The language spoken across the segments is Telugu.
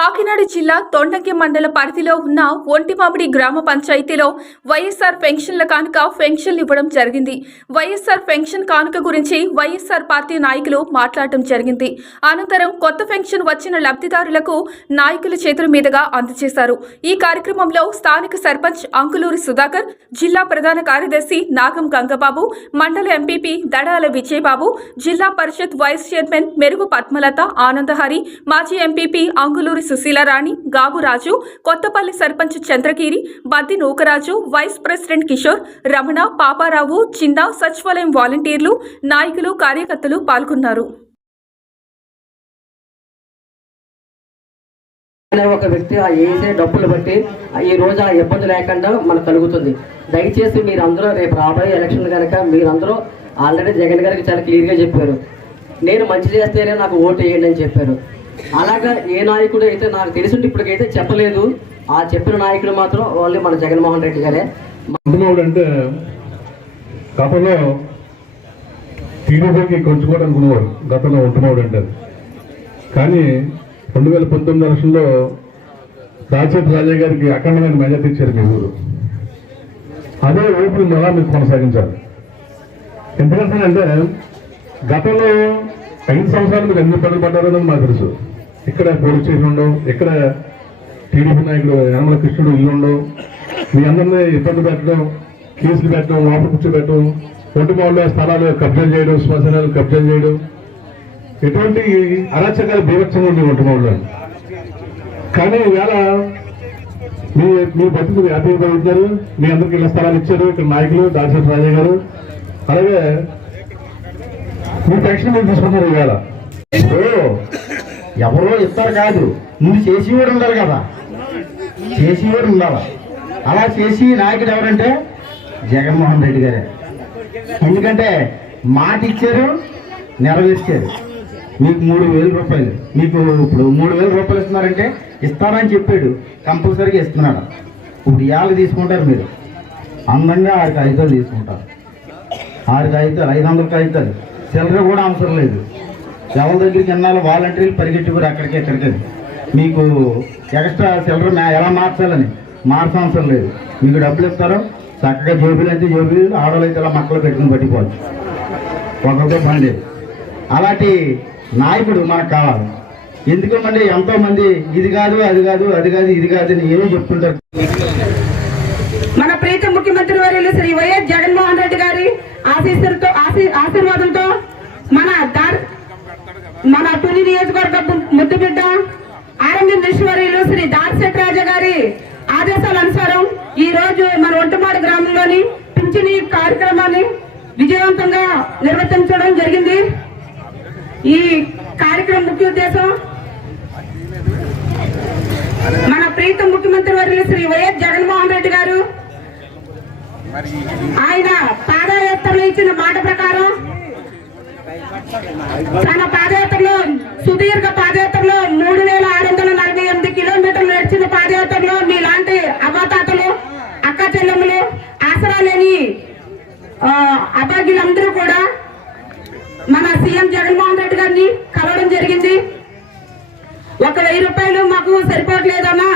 కాకినాడ జిల్లా తొండంగి మండల పరిధిలో ఉన్న ఒంటిమామిడి గ్రామ పంచాయతీలో వైఎస్ఆర్ పెన్షన్ల కానుక పెన్షన్లు ఇవ్వడం జరిగింది. వైఎస్ఆర్ పెన్షన్ కానుక గురించి వైఎస్ఆర్ పార్టీ నాయకులు మాట్లాడటం జరిగింది. అనంతరం కొత్త పెన్షన్ వచ్చిన లబ్ధిదారులకు నాయకుల చేతుల మీదుగా అందజేశారు. ఈ కార్యక్రమంలో స్థానిక సర్పంచ్ అంకులూరి సుధాకర్ జిల్లా ప్రధాన కార్యదర్శి నాగం గంగబాబు మండల ఎంపీపీ దడాల విజయబాబు జిల్లా పరిషత్ వైస్ చైర్మన్ మెరుగు పద్మలత ఆనందహరి మాజీ MPP Anguluri Sushilarani Gaburaju Kothapalli sarpanch Chandragiri Baddi Nookaraju vice president Kishore Ramana Paparao Chinda సచివాలయం వాలంటీర్లు నాయకులు కార్యకర్తలు పాల్గొన్నారు. ఒక వ్యక్తి ఆ ఏసే డబ్బులు బట్టి ఈ రోజు ఆ ఇబ్బంది లేకుండా మనకు కలుగుతుంది. దయచేసి మీరు అందరూ రేపు రాబోయే ఎలక్షన్ కనుక మీరందరూ ఆల్రెడీ జగన్ గారికి చాలా క్లియర్గా చెప్పారు. నేను మంచి చేస్తేనే నాకు ఓటు వేయండి అని చెప్పారు. అలాగా ఏ నాయకుడు అయితే నాకు తెలిసింటే ఇప్పటికైతే చెప్పలేదు. ఆ చెప్పిన నాయకుడు మాత్రం ఓన్లీ మన జగన్మోహన్ రెడ్డి గారే. అంటే గతంలో టీడీపీకి కొంచుకోవడం అనుకునేవారు గతంలో ఉంటున్నాడు అంటే. కానీ రెండు వేల పంతొమ్మిది ఎలక్షన్లో రాజశేఖర రాజయ్య గారికి అఖండమైన మెజార్టీ ఇచ్చారు మీ ఊరు. అదే ఊపిరి మళ్ళా మీరు కొనసాగించాలి. ఎందుకంటే గతంలో ఐదు సంవత్సరాలు మీరు ఎన్ని పనులు పడ్డారో మాకు తెలుసు. ఇక్కడ పోలీస్ స్టేషన్ ఉండవు ఎక్కడ టీడీపీ నాయకుడు యనమల కృష్ణుడు ఇల్లు ఉండవు. మీ అందరినీ ఇబ్బంది పెట్టడం కేసులు పెట్టడం లోపల కూర్చోబెట్టడం ఒంటిమాల్లో స్థలాలు కబ్జాలు చేయడం శ్మశానాలు కబ్జాలు చేయడం. ఎటువంటి అరాచకాలు బీభత్సంగా ఉండే ఒంటిమాల్లో కానీ ఈవేళ మీ మీ బతుకు హ్యాపీగా ఇచ్చారు మీ అందరికి ఇళ్ళ స్థలాలు ఇచ్చారు ఇక్కడ నాయకులు దాసరి రాజయ్య గారు. అలాగే మీ పెన్షన్ మీరు తీసుకున్నారు ఈవేళ. ఎవరో ఇస్తారు కాదు. నువ్వు చేసి కూడా ఉండాలి కదా. చేసి కూడా ఉండాలి. అలా చేసి నాయకుడు ఎవరంటే జగన్మోహన్ రెడ్డి గారే. ఎందుకంటే మాట ఇచ్చారు నెరవేర్చారు. మీకు మూడు వేల రూపాయలు. మీకు ఇప్పుడు మూడు వేల రూపాయలు ఇస్తున్నారంటే ఇస్తారని చెప్పాడు. కంపల్సరీగా ఇస్తున్నాడు. ఇప్పుడు ఇవాళ తీసుకుంటారు మీరు. అందంగా ఆరు కాగితాలు తీసుకుంటారు. ఆరు కాగితాలు ఐదు వందల కాగితాలు. చిల్లర కూడా అవసరం లేదు. ఎవరి దగ్గరికి ఎన్నాళ్ళు వాలంటీర్లు పరిగెట్టుకుని అక్కడికి ఇక్కడికి మీకు ఎక్స్ట్రా సెలరు ఎలా మార్చాలని? మార్చవసరం లేదు. మీకు డబ్బులు ఇస్తారు. చక్కగా జోబీలు అయితే జోబీలు ఆడవాళ్ళు అయితే ఇలా మక్కలు పెట్టుకుని పట్టిపోవచ్చు ఒకరితో పని లేదు. అలాంటి నాయకుడు మనకు కావాలి. ఎందుకంటే ఎంతోమంది ఇది కాదు అది కాదు అది కాదు ఇది కాదు అని ఏమో చెప్తుంటారు. మన ప్రీత ముఖ్యమంత్రి వర్యులు శ్రీ వైఎస్ జగన్మోహన్ రెడ్డి గారి ఆశీస్సులతో ఆశీ- ఆశీర్వాదంతో మన దార్- మన తుని నియోజకవర్గ ముద్దు బిడ్డ ఆర్ఎంఎం విశ్వరీయులు శ్రీ దార్శెట్ రాజా గారి ఆదేశాల అనుసారం ఈ రోజు మన ఒంటమాడు గ్రామంలోని పింఛని కార్యక్రమాన్ని విజయవంతంగా నిర్వర్తించడం జరిగింది. ఈ కార్యక్రమం ముఖ్య ఉద్దేశం మన ప్రీతం ముఖ్యమంత్రి వర్యులు శ్రీ వైఎస్ జగన్మోహన్ రెడ్డి గారు. ఆయన పాదయాత్రలో ఇచ్చిన మాట ప్రకారం తన పాదయాత్రలో సుదీర్ఘ పాదయాత్రలో మూడు వేల ఆరు వందల నలభై ఎనిమిది కిలోమీటర్లు నడిచిన పాదయాత్రలో మీలాంటి అవ్వాతాతలు అక్క చెల్లెములు ఆసరా లేని అభాగ్యులందరూ కూడా మన సీఎం జగన్మోహన్ రెడ్డి గారిని కలవడం జరిగింది. ఒక వెయ్యి రూపాయలు మాకు సరిపోవట్లేదమ్మా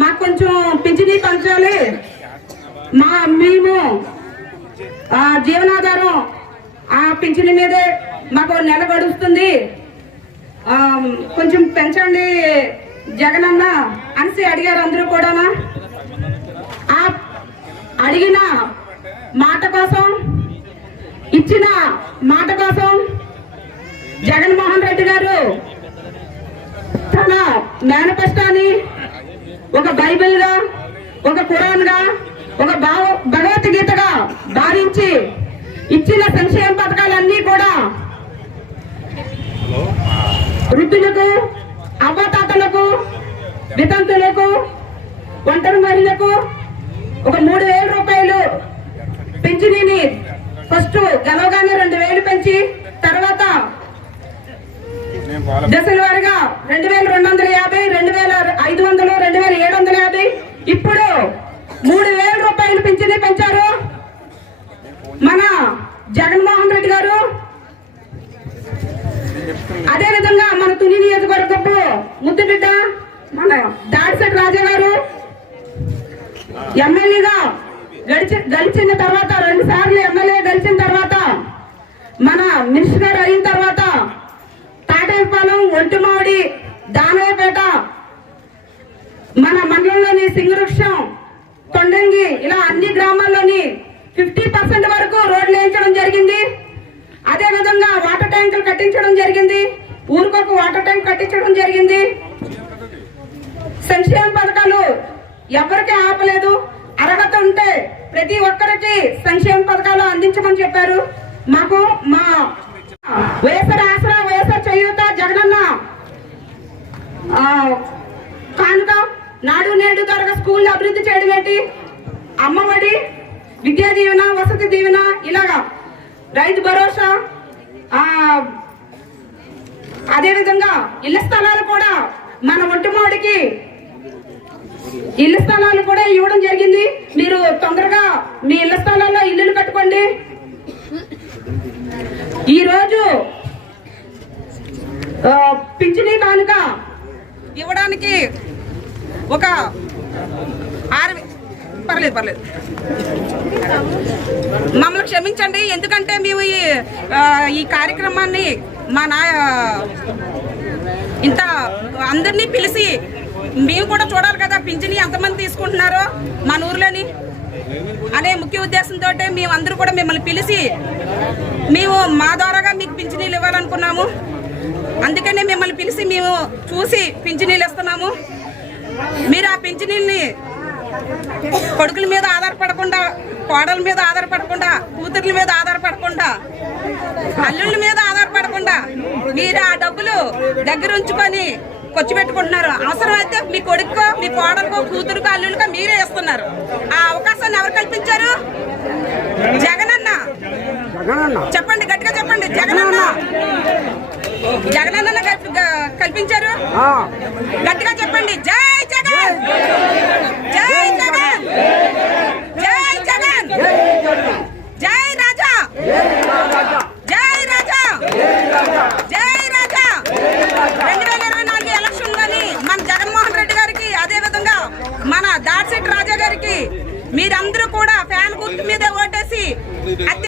మాకు కొంచెం పింఛని పంచాలి. మా మేము జీవనాధారం ఆ పింఛన్ మీదే మాకు నెల గడుస్తుంది. కొంచెం పెంచండి జగనన్న అనేసి అడిగారు అందరూ కూడానా? ఆ అడిగిన మాట కోసం ఇచ్చిన మాట కోసం జగన్మోహన్ రెడ్డి గారు తన మేనిఫెస్టోని ఒక బైబిల్గా ఒక ఖురాన్గా ఒక భావ భగవద్గీతగా భావించి ఇచ్చిన సంక్షేమ పథకాలన్నీ కూడా వృద్ధులకు అవ్వతాతలకు వితంతులకు ఒంటరి మహిళలకు ఒక మూడు వేల రూపాయలు పింఛనీని ఫస్ట్ గెలవగానే రెండు వేలు పెంచి తర్వాత దశల వారీగా రెండు వేల రెండు వందల యాభై రెండు వేల ఐదు వందలు రెండు వేల ఏడు వందల యాభై ఇప్పుడు మూడు వేల రూపాయలు పింఛని పెంచారు మన జగన్మోహన్ రెడ్డి గారు అదే విధంగా మన దాడిసెట్ రాజా గారు ఎమ్మెల్యేగా గడిచి గెలిచిన తర్వాత రెండు సార్లు ఎమ్మెల్యే గెలిచిన తర్వాత మన మినిస్టర్ గారు అయిన తర్వాత తాటేపాలెం ఒంటిమావిడి దానవపేట మన మండలంలోని సింగవృక్షం కొండంగి ఇలా అన్ని గ్రామాల్లోని ఫిఫ్టీ పర్సెంట్ వరకు రోడ్లు వేయించడం జరిగింది. అదే విధంగా వాటర్ ట్యాంకులు కట్టించడం జరిగింది. ఊరికొక వాటర్ ట్యాంక్ కట్టించడం జరిగింది సంక్షేమ పథకాలు ఎవరికి ఆపలేదు? అర్హత ఉంటే ప్రతి ఒక్కరికి సంక్షేమ పథకాలు అందించమని చెప్పారు. మాకు మా వేసర ఆసరా వేస చేయూత జగనన్న కానుక నాడు నేడు తరగ స్కూల్ అభివృద్ధి చేయడం ఏంటి? అమ్మఒడి విద్యా దీవెన వసతి దీవెన ఇలాగా రైతు భరోసా అదేవిధంగా ఇళ్ళ స్థలాలు కూడా మన ఒంటిమోడికి ఇళ్ళ స్థలాలు కూడా ఇవ్వడం జరిగింది. మీరు తొందరగా మీ ఇళ్ళ స్థలాల్లో ఇల్లులు కట్టుకోండి. ఈరోజు పింఛని కానుక ఇవ్వడానికి ఒక ఆరు పర్లేదు పర్లేదు. మమ్మల్ని క్షమించండి ఎందుకంటే మేము ఈ ఈ కార్యక్రమాన్ని మా నా ఇంత అందరినీ పిలిచి మేము కూడా చూడాలి కదా పింఛని ఎంతమంది తీసుకుంటున్నారో మన ఊర్లోని. అనే ముఖ్య ఉద్దేశంతో మేము అందరూ కూడా మిమ్మల్ని పిలిచి మేము మా ద్వారాగా మీకు పింఛనీలు ఇవ్వాలనుకున్నాము. అందుకనే మిమ్మల్ని పిలిచి మేము చూసి పింఛనీలు ఇస్తున్నాము. మీరు ఆ పింఛనీల్ని కొడుకుల మీద ఆధారపడకుండా కోడల మీద ఆధారపడకుండా కూతుర్ల మీద ఆధారపడకుండా అల్లుళ్ళ మీద ఆధారపడకుండా మీరు ఆ డబ్బులు దగ్గర ఉంచుకొని ఖర్చు పెట్టుకుంటున్నారు. అవసరమైతే మీ కొడుకో మీ కోడలకో కూతురుకో అల్లుళ్ళకో మీరే ఇస్తున్నారు ఆ అవకాశాన్ని ఎవరు కల్పించారు? జగనన్న. చెప్పండి గట్టిగా చెప్పండి. జగనన్న. జగనన్న కల్పించారు? గట్టిగా చెప్పండి. జై జగన్! జై జగన్! జై జగన్! జై రాజా!